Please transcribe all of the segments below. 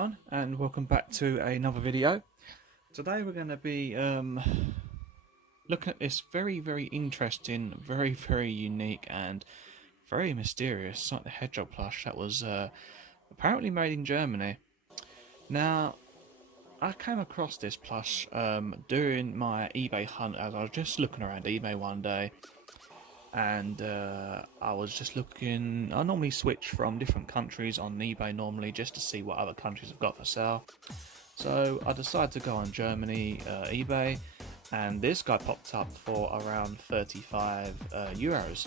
everyone, and welcome back to another video. Today we're going to be looking at this very interesting, very unique and very mysterious Sonic the Hedgehog plush that was apparently made in Germany. Now, I came across this plush during my eBay hunt as I was just looking around eBay one day. And I was just looking. I normally switch from different countries on eBay normally just to see what other countries have got for sale. So I decided to go on Germany eBay, and this guy popped up for around 35 euros,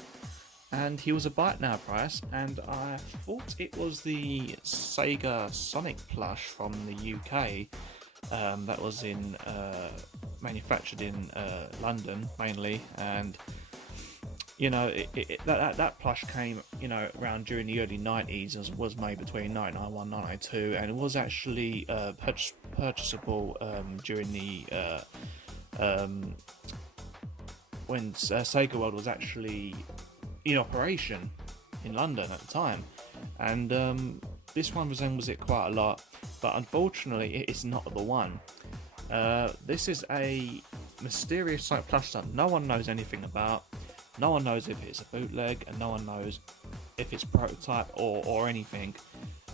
and he was a bite now price. And I thought it was the Sega Sonic plush from the UK that was in manufactured in London mainly, and you know, that plush came, you know, around during the early 90s, as was made between 1991 and 1992, and it was actually purchasable during the when Sega World was actually in operation in London at the time, and this one resembles it quite a lot, but unfortunately it is not the one. This is a mysterious Sonic plush that no one knows anything about. No one knows if it's a bootleg, and no one knows if it's prototype or anything.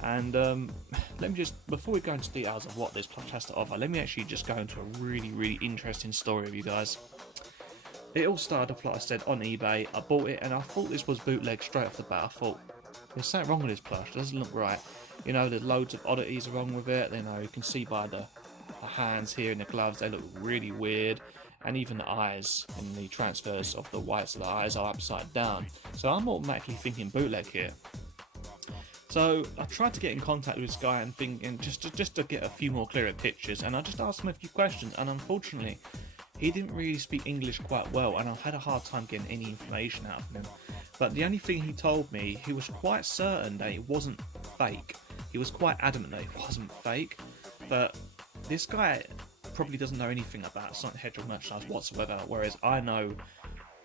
And let me just, before we go into details of what this plush has to offer, let me actually just go into a really interesting story with you guys. It all started off, like I said, on eBay. I bought it and I thought this was bootleg straight off the bat. I thought, there's something wrong with this plush, it doesn't look right. You know, there's loads of oddities wrong with it. You know, you can see by the hands here and the gloves, they look really weird. And even the eyes and the transfers of the whites of the eyes are upside down. So I'm automatically thinking bootleg here. So I tried to get in contact with this guy and thinking just to get a few more clearer pictures, and I just asked him a few questions, and unfortunately he didn't really speak English quite well, and I had a hard time getting any information out of him. But the only thing he told me, he was quite certain that it wasn't fake. He was quite adamant that it wasn't fake, but this guy probably doesn't know anything about Sonic the Hedgehog merchandise whatsoever, whereas I know,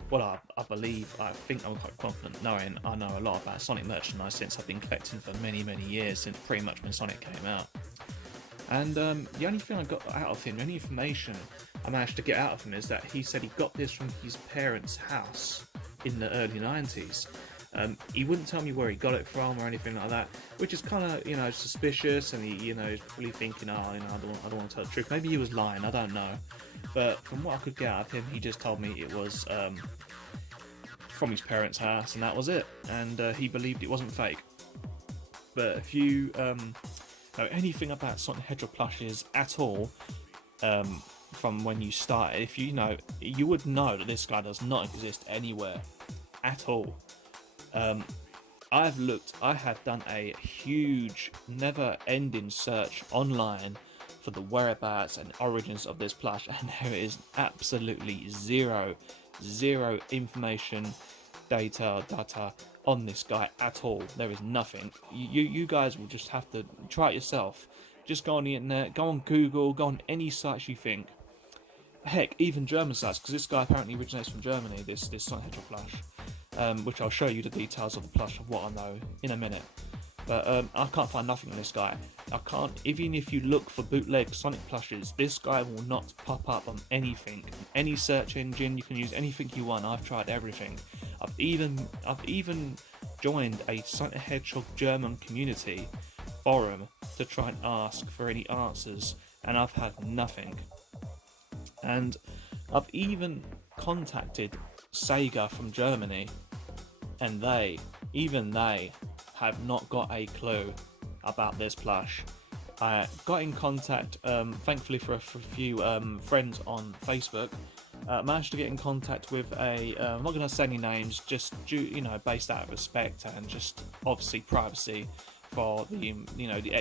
well, I believe, I think I'm quite confident knowing I know a lot about Sonic merchandise since I've been collecting for many years, since pretty much when Sonic came out. And the only thing I got out of him, any information I managed to get out of him, is that he said he got this from his parents' house in the early 90s. He wouldn't tell me where he got it from or anything like that, which is kind of, you know, suspicious, and he, you know, is probably thinking, oh, you know, I don't want to tell the truth. Maybe he was lying, I don't know. But from what I could get out of him, he just told me it was from his parents' house, and that was it. And he believed it wasn't fake. But if you know anything about Sonic the Hedgehog plushes at all, from when you started, if you know, you would know that this guy does not exist anywhere at all. I have done a huge, never-ending search online for the whereabouts and origins of this plush, and there is absolutely zero information, data on this guy at all. There is nothing. You guys will just have to try it yourself. Just go on the internet, go on Google, go on any sites you think. Heck, even German sites, because this guy apparently originates from Germany, this Sonic the Hedgehog plush. Which I'll show you the details of the plush of what I know in a minute. But I can't find nothing on this guy. I can't, even if you look for bootleg Sonic plushes, this guy will not pop up on anything. Any search engine, you can use anything you want. I've tried everything. I've even joined a Sonic the Hedgehog German community forum to try and ask for any answers, and I've had nothing. And I've even contacted Sega from Germany, and even they have not got a clue about this plush. I got in contact, thankfully for a few friends on Facebook, managed to get in contact with a, I'm not going to say any names, just due, you know, based out of respect and just obviously privacy for the, you know, the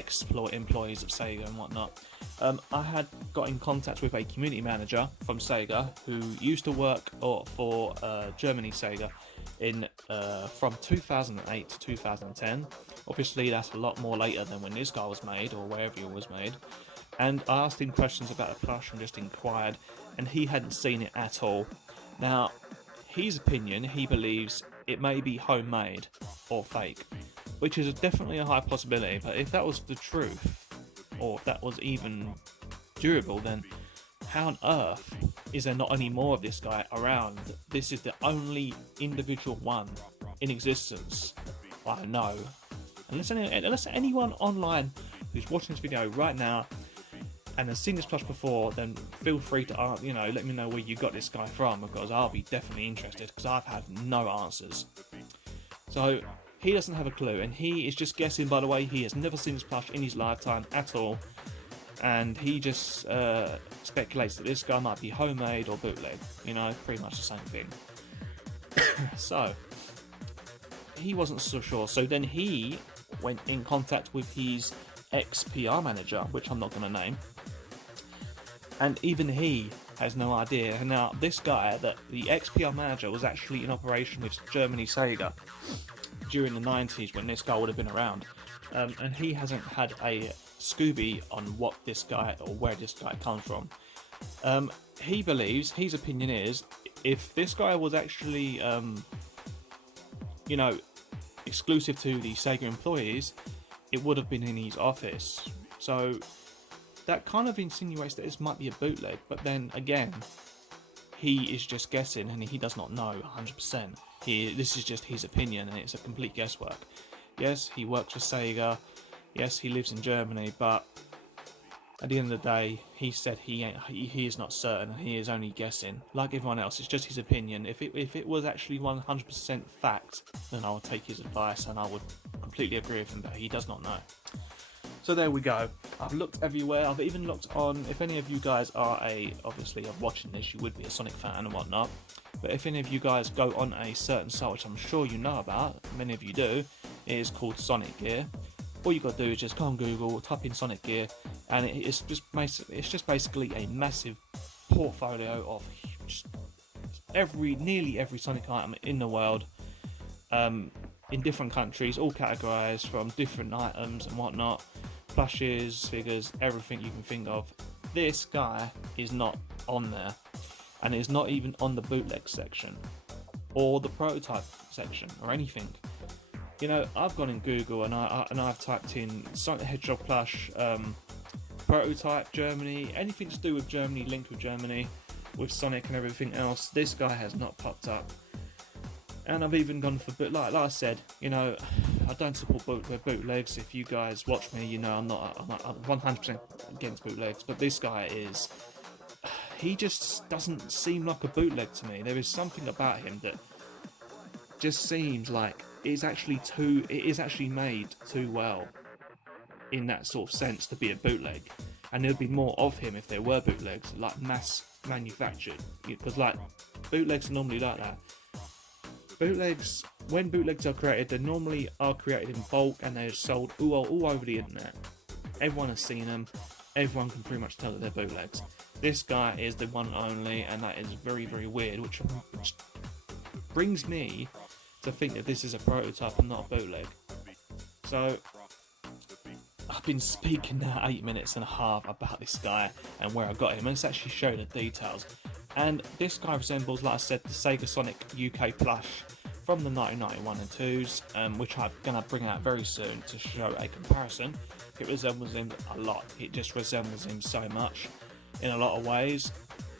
employees of Sega and whatnot. I had got in contact with a community manager from Sega who used to work for Germany Sega in from 2008 to 2010. Obviously that's a lot more later than when this guy was made, or wherever he was made. And I asked him questions about the plush and just inquired, and he hadn't seen it at all. Now, his opinion, he believes it may be homemade or fake, which is definitely a high possibility. But if that was the truth, or if that was even durable, then how on earth is there not any more of this guy around? This is the only individual one in existence I know. Unless anyone online who's watching this video right now and has seen this plush before, then feel free to let me know where you got this guy from, because I'll be definitely interested, because I've had no answers. So he doesn't have a clue, and he is just guessing. By the way, he has never seen this plush in his lifetime at all, and he just speculates that this guy might be homemade or bootleg, pretty much the same thing. So he wasn't so sure, so then he went in contact with his ex-PR manager, which I'm not going to name, and even he has no idea. Now, this guy, the ex-PR manager, was actually in operation with Germany Sega during the 90s when this guy would have been around, and he hasn't had a Scooby on what this guy or where this guy comes from. He believes, his opinion is, if this guy was actually exclusive to the Sega employees, it would have been in his office. So that kind of insinuates that this might be a bootleg, but then again, he is just guessing and he does not know 100%. This is just his opinion, and it's a complete guesswork. Yes, he works for Sega, yes, he lives in Germany, but at the end of the day, he said he is not certain, and he is only guessing. Like everyone else, it's just his opinion. If it was actually 100% fact, then I would take his advice and I would completely agree with him, but he does not know. So there we go. I've looked everywhere. I've even looked on, if any of you guys are obviously of watching this, you would be a Sonic fan and whatnot, but if any of you guys go on a certain site, which I'm sure you know about, many of you do, it is called Sonic Gear. All you got to do is just go on Google, type in Sonic Gear, and it's just basically a massive portfolio of just nearly every Sonic item in the world, in different countries, all categorized from different items and whatnot, plushes, figures, everything you can think of. This guy is not on there, and it's not even on the bootleg section or the prototype section or anything. I've gone in Google and I've typed in Sonic the Hedgehog plush, prototype Germany, anything to do with Germany, linked with Germany, with Sonic and everything else. This guy has not popped up. And I've even gone for like I said, I don't support bootlegs. If you guys watch me, I'm 100% against bootlegs. But this guy he just doesn't seem like a bootleg to me. There is something about him that just seems like it is actually made too well in that sort of sense to be a bootleg. And there'd be more of him if there were bootlegs, like mass manufactured, because like bootlegs are normally like that. When bootlegs are created, they normally are created in bulk and they're sold all over the internet. Everyone has seen them, everyone can pretty much tell that they're bootlegs. This guy is the one and only, and that is very, very weird, which brings me to think that this is a prototype and not a bootleg. So I've been speaking now 8 minutes and a half about this guy and where I got him, and let's actually show the details. And this guy resembles, like I said, the Sega Sonic UK plush from the 1991 and 2s, which I'm going to bring out very soon to show a comparison. It resembles him a lot. It just resembles him so much in a lot of ways,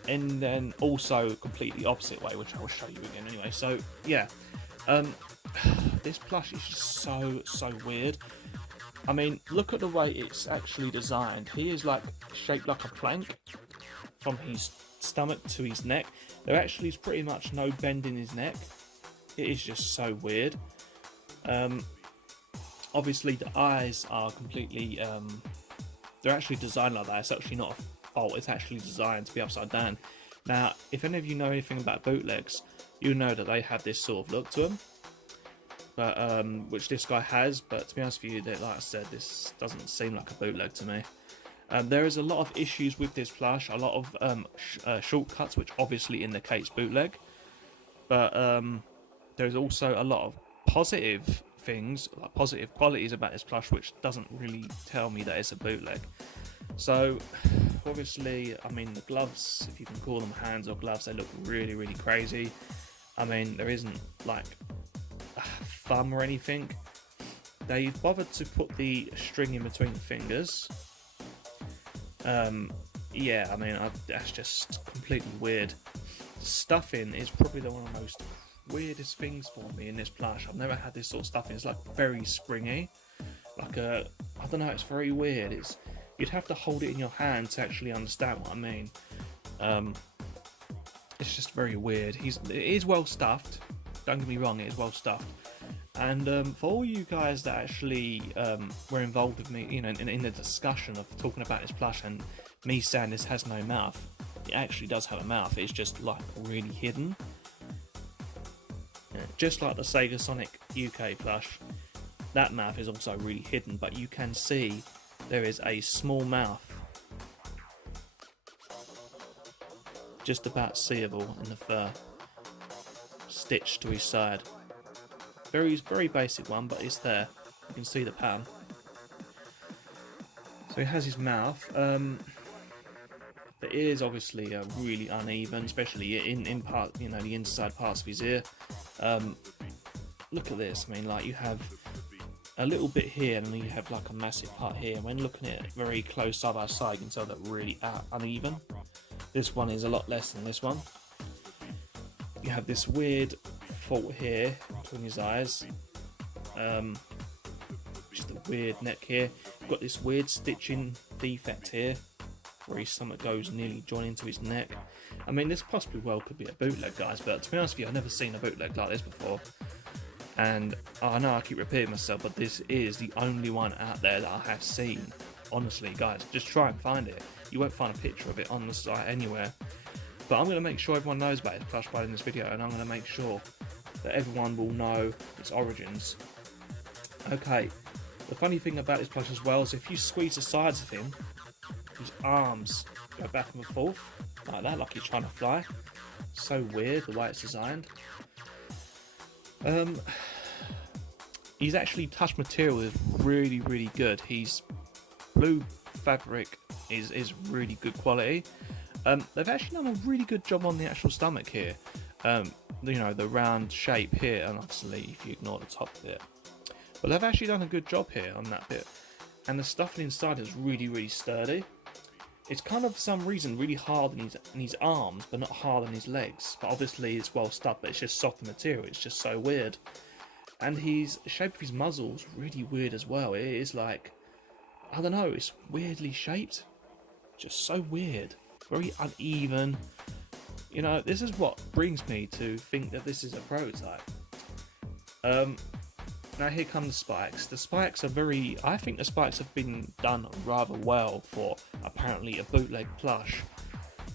and then also completely opposite way, which I will show you again anyway. So yeah, this plush is just so weird. I mean, look at the way it's actually designed. He is like shaped like a plank from his stomach to his neck. There actually is pretty much no bend in his neck. It is just so weird. Obviously the eyes are completely they're actually designed like that. It's actually not a fault, it's actually designed to be upside down. Now, if any of you know anything about bootlegs, you know that they have this sort of look to them, but which this guy has. But to be honest with you, that, like I said, this doesn't seem like a bootleg to me. There is a lot of issues with this plush, a lot of shortcuts, which obviously indicates bootleg, but there's also a lot of positive things, like positive qualities about this plush, which doesn't really tell me that it's a bootleg. So obviously, I mean, the gloves, if you can call them hands or gloves, they look really, really crazy. I mean, there isn't like a thumb or anything. They've bothered to put the string in between the fingers, Yeah, I mean, that's just completely weird. Stuffing is probably one of the most weirdest things for me in this plush. I've never had this sort of stuffing. It's like very springy, like I don't know, it's very weird. You'd have to hold it in your hand to actually understand what I mean. It's just very weird. It is well stuffed, don't get me wrong, it is well stuffed. And for all you guys that actually were involved with me, you know, in the discussion of talking about this plush and me saying this has no mouth, it actually does have a mouth. It's just like really hidden. Yeah, just like the Sega Sonic UK plush, that mouth is also really hidden, but you can see there is a small mouth just about seeable in the fur, stitched to his side. Very basic one, but it's there. You can see the pattern. So he has his mouth. The ears obviously are really uneven, especially in part, you know, the inside parts of his ear. Look at this. I mean, like, you have a little bit here, and then you have like a massive part here. When looking at it very close side by side, you can tell that really uneven. This one is a lot less than this one. You have this weird fault here between his eyes. Just a weird neck here. You've got this weird stitching defect here, where his stomach goes nearly joined into his neck. I mean, this possibly well could be a bootleg, guys, but to be honest with you, I've never seen a bootleg like this before. And I know I keep repeating myself, but this is the only one out there that I have seen. Honestly, guys, just try and find it. You won't find a picture of it on the site anywhere. But I'm going to make sure everyone knows about this plush by in this video, and I'm going to make sure that everyone will know its origins. Okay, the funny thing about this plush as well is if you squeeze the sides of him, his arms go back and forth like that, like he's trying to fly. So weird the way it's designed. He's actually touch material is really good. He's blue fabric is really good quality. They've actually done a really good job on the actual stomach here. You know, the round shape here, and obviously if you ignore the top bit, but they've actually done a good job here on that bit. And the stuffing inside is really sturdy. It's kind of for some reason really hard in his arms, but not hard on his legs. But obviously it's well stuffed, but it's just soft material. It's just so weird. And the shape of his muzzle is really weird as well. It is like, I don't know, it's weirdly shaped. Just so weird. Very uneven. You know, this is what brings me to think that this is a prototype. Now here come the spikes. The spikes are I think the spikes have been done rather well for apparently a bootleg plush.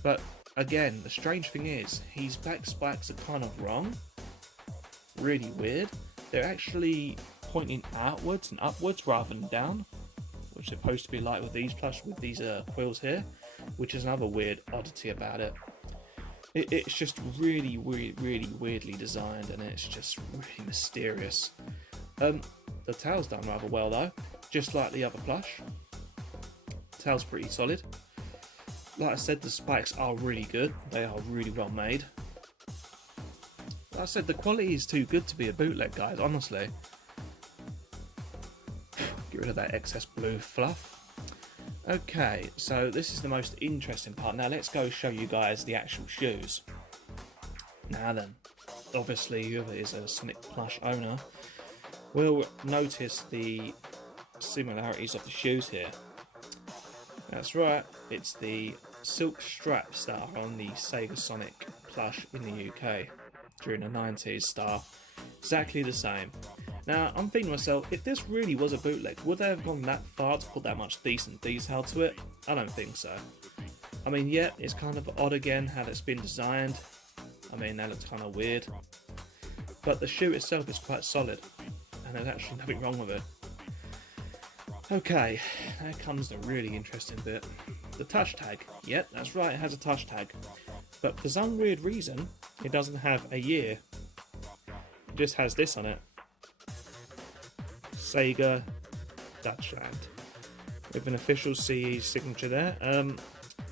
But again, the strange thing is, his back spikes are kind of wrong. Really weird. They're actually pointing outwards and upwards rather than down, which is supposed to be like with these plush, with these quills here, which is another weird oddity about it. It's just really weirdly designed, and it's just really mysterious. The tail's done rather well though, just like the other plush. Tail's pretty solid. Like I said, the spikes are really good. They are really well made. Like I said, the quality is too good to be a bootleg, guys, honestly. Get rid of that excess blue fluff. Okay, so this is the most interesting part. Now let's go show you guys the actual shoes. Now then, obviously whoever is a Sonic plush owner will notice the similarities of the shoes here. That's right, it's the silk straps that are on the Sega Sonic plush in the UK during the 90s style. Exactly the same. Now, I'm thinking to myself, if this really was a bootleg, would they have gone that far to put that much decent detail to it? I don't think so. I mean, yeah, it's kind of odd again how it's been designed. I mean, that looks kind of weird. But the shoe itself is quite solid, and there's actually nothing wrong with it. Okay, there comes the really interesting bit. The touch tag. Yep, that's right, it has a touch tag. But for some weird reason, it doesn't have a year. It just has this on it. SEGA Deutschland, with an official CE signature there.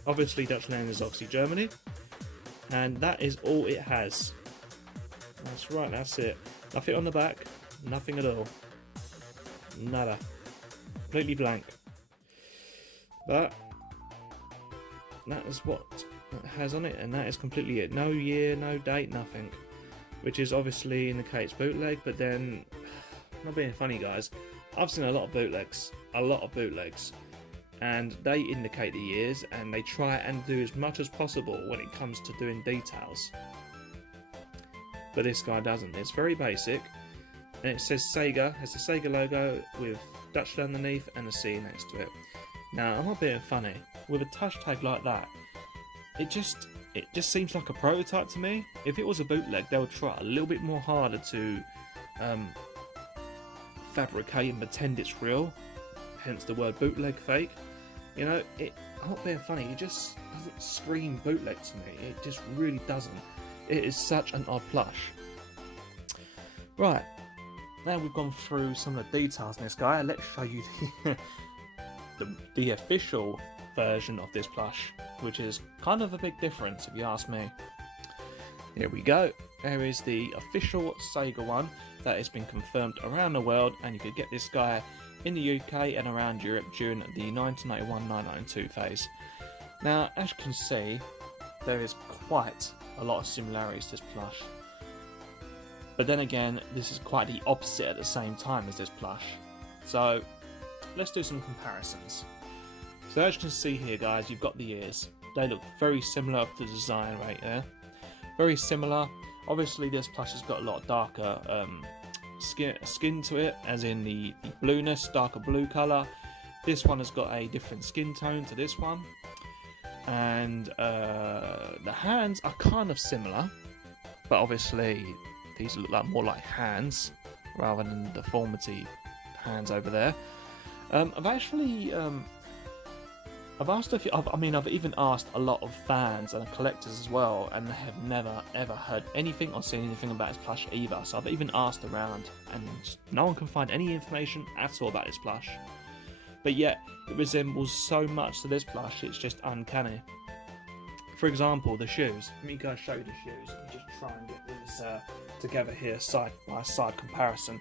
Obviously Deutschland is obviously Germany, and that is all it has. That's right, that's it. Nothing on the back, nothing at all. Nada. Completely blank. But that is what it has on it, and that is completely it. No year, no date, nothing. Which is obviously indicates bootleg, but then, I'm not being funny guys, I've seen a lot of bootlegs, and they indicate the years, and they try and do as much as possible when it comes to doing details. But this guy doesn't. It's very basic, and it says Sega, has the Sega logo with Deutschland underneath and a C next to it. Now, I'm not being funny, with a touch tag like that, it just seems like a prototype to me. If it was a bootleg, they would try a little bit more harder to fabricate and pretend it's real, hence the word bootleg fake. You know, I'm not being funny, it just doesn't scream bootleg to me. It just really doesn't. It is such an odd plush. Right, now we've gone through some of the details in this guy, let's show you the official version of this plush, which is kind of a big difference if you ask me. Here we go. There is the official Sega one that has been confirmed around the world, and you could get this guy in the UK and around Europe during the 1991-1992 phase. Now, as you can see, there is quite a lot of similarities to this plush. But then again, this is quite the opposite at the same time as this plush. So, let's do some comparisons. So as you can see here guys, you've got the ears. They look very similar to the design right there. Very similar. Obviously this plush has got a lot darker skin to it, as in the blueness, darker blue colour. This one has got a different skin tone to this one. And the hands are kind of similar, but obviously these look like more like hands rather than deformity hands over there. I've even asked a lot of fans and collectors as well, and they have never ever heard anything or seen anything about this plush either. So I've even asked around, and no one can find any information at all about this plush. But yet, it resembles so much to this plush, it's just uncanny. For example, the shoes. Let me go show you the shoes. Let me just try and get these together here, side by side comparison.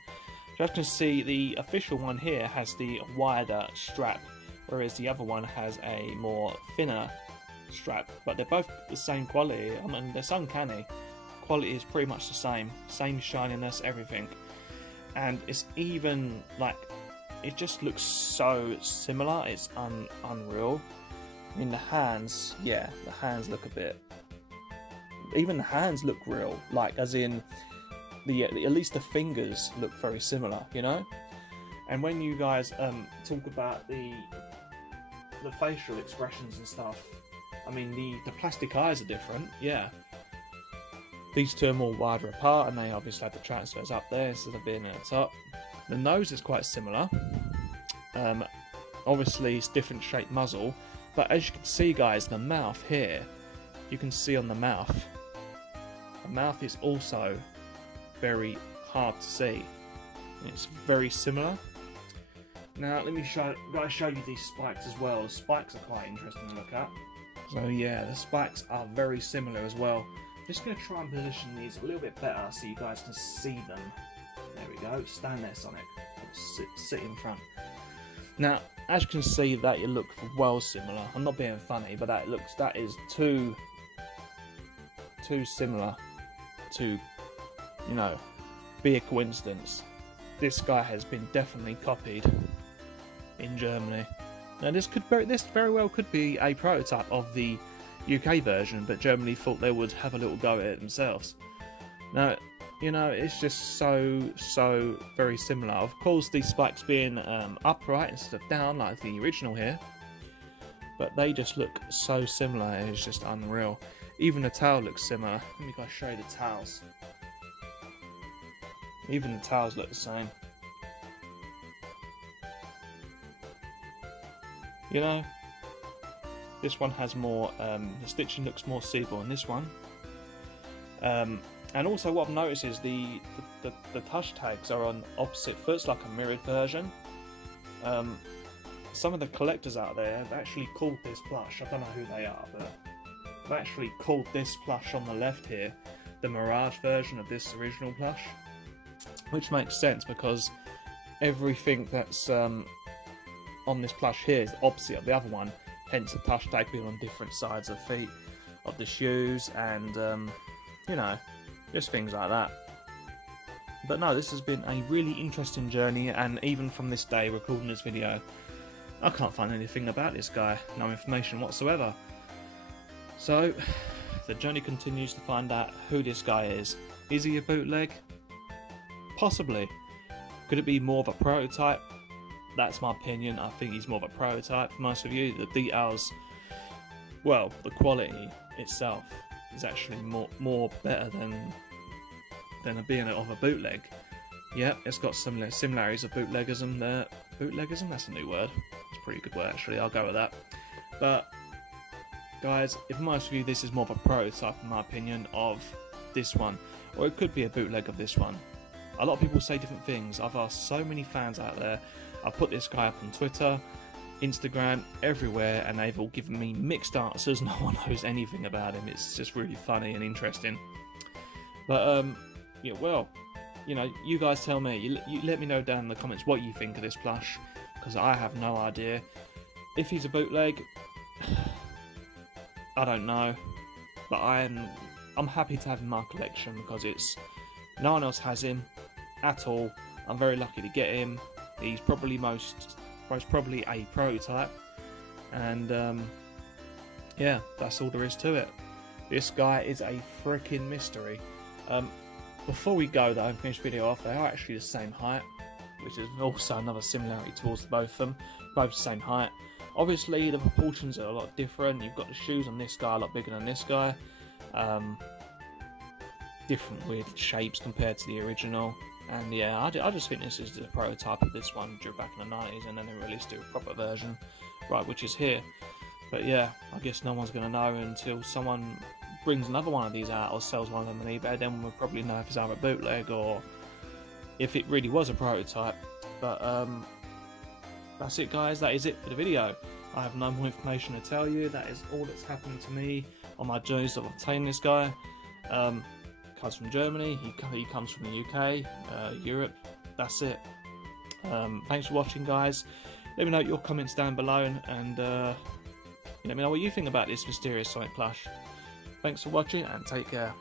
So as you can see, the official one here has the wider strap, whereas the other one has a more thinner strap, but they're both the same quality. I mean, they're uncanny. Quality is pretty much the same shininess, everything, and it's even like, it just looks so similar, it's unreal. I mean, the hands, yeah, the hands look a bit, even the hands look real, like as in at least the fingers look very similar, you know. And when you guys talk about the facial expressions and stuff, I mean, the plastic eyes are different, yeah. These two are more wider apart, and they obviously have the transfers up there instead of being at the top. The nose is quite similar. Obviously, it's different shaped muzzle, but as you can see, guys, the mouth here, you can see on the mouth. The mouth is also very hard to see. It's very similar. Now, let me show you these spikes as well. The spikes are quite interesting to look at. So yeah, the spikes are very similar as well. I'm just going to try and position these a little bit better so you guys can see them. There we go. Stand there, Sonic. Sit in front. Now, as you can see, that it looks well similar. I'm not being funny, but that is too similar to, you know, be a coincidence. This guy has been definitely copied in Germany. Now, this very well could be a prototype of the UK version, but Germany thought they would have a little go at it themselves. Now, you know, it's just so very similar. Of course, these spikes being upright instead of down like the original here, but they just look so similar. It's just unreal. Even the tail looks similar. Let me go show you the tails. Even the tails look the same. You know, this one has more, the stitching looks more seeable in this one. And also what I've noticed is the touch tags are on opposite foots, like a mirrored version. Some of the collectors out there have actually called this plush, I don't know who they are, but they've actually called this plush on the left here the Mirage version of this original plush. Which makes sense, because everything that's on this plush here is the opposite of the other one. hence the plush tag being on different sides of the feet of the shoes, and you know, just things like that. But no, this has been a really interesting journey, and even from this day recording this video, I can't find anything about this guy, no information whatsoever. So the journey continues to find out who this guy is. Is he a bootleg? Possibly. Could it be more of a prototype? That's my opinion. I think he's more of a prototype for most of you. The details, well, the quality itself is actually more better than being of a bootleg. Yeah, it's got similar similarities of bootlegism there. Bootlegism? That's a new word. It's a pretty good word actually, I'll go with that. But guys, if most of you, this is more of a prototype in my opinion of this one, or it could be a bootleg of this one. A lot of people say different things. I've asked so many fans out there. I've put this guy up on Twitter, Instagram, everywhere, and they've all given me mixed answers. No one knows anything about him. It's just really funny and interesting. But yeah, well, you know, you guys tell me. You let me know down in the comments what you think of this plush, because I have no idea. If he's a bootleg, I don't know, but I'm happy to have him in my collection because no one else has him at all. I'm very lucky to get him. He's probably most probably a prototype, and yeah, that's all there is to it. This guy is a freaking mystery. Before we go though and finish the video off, they are actually the same height, which is also another similarity towards both of them. Both the same height. Obviously the proportions are a lot different. You've got the shoes on this guy a lot bigger than this guy. Different weird shapes compared to the original. And yeah, I just think this is the prototype of this one drew back in the 90s, and then they released a proper version, right, which is here. But yeah, I guess no one's going to know until someone brings another one of these out or sells one of them on eBay. Then we'll probably know if it's either a bootleg or if it really was a prototype. But that's it guys, that is it for the video. I have no more information to tell you. That is all that's happened to me on my journeys of obtaining this guy. Comes from Germany, he comes from the UK, Europe. That's it. Thanks for watching guys. Let me know your comments down below, and let me know what you think about this mysterious Sonic plush. Thanks for watching and take care.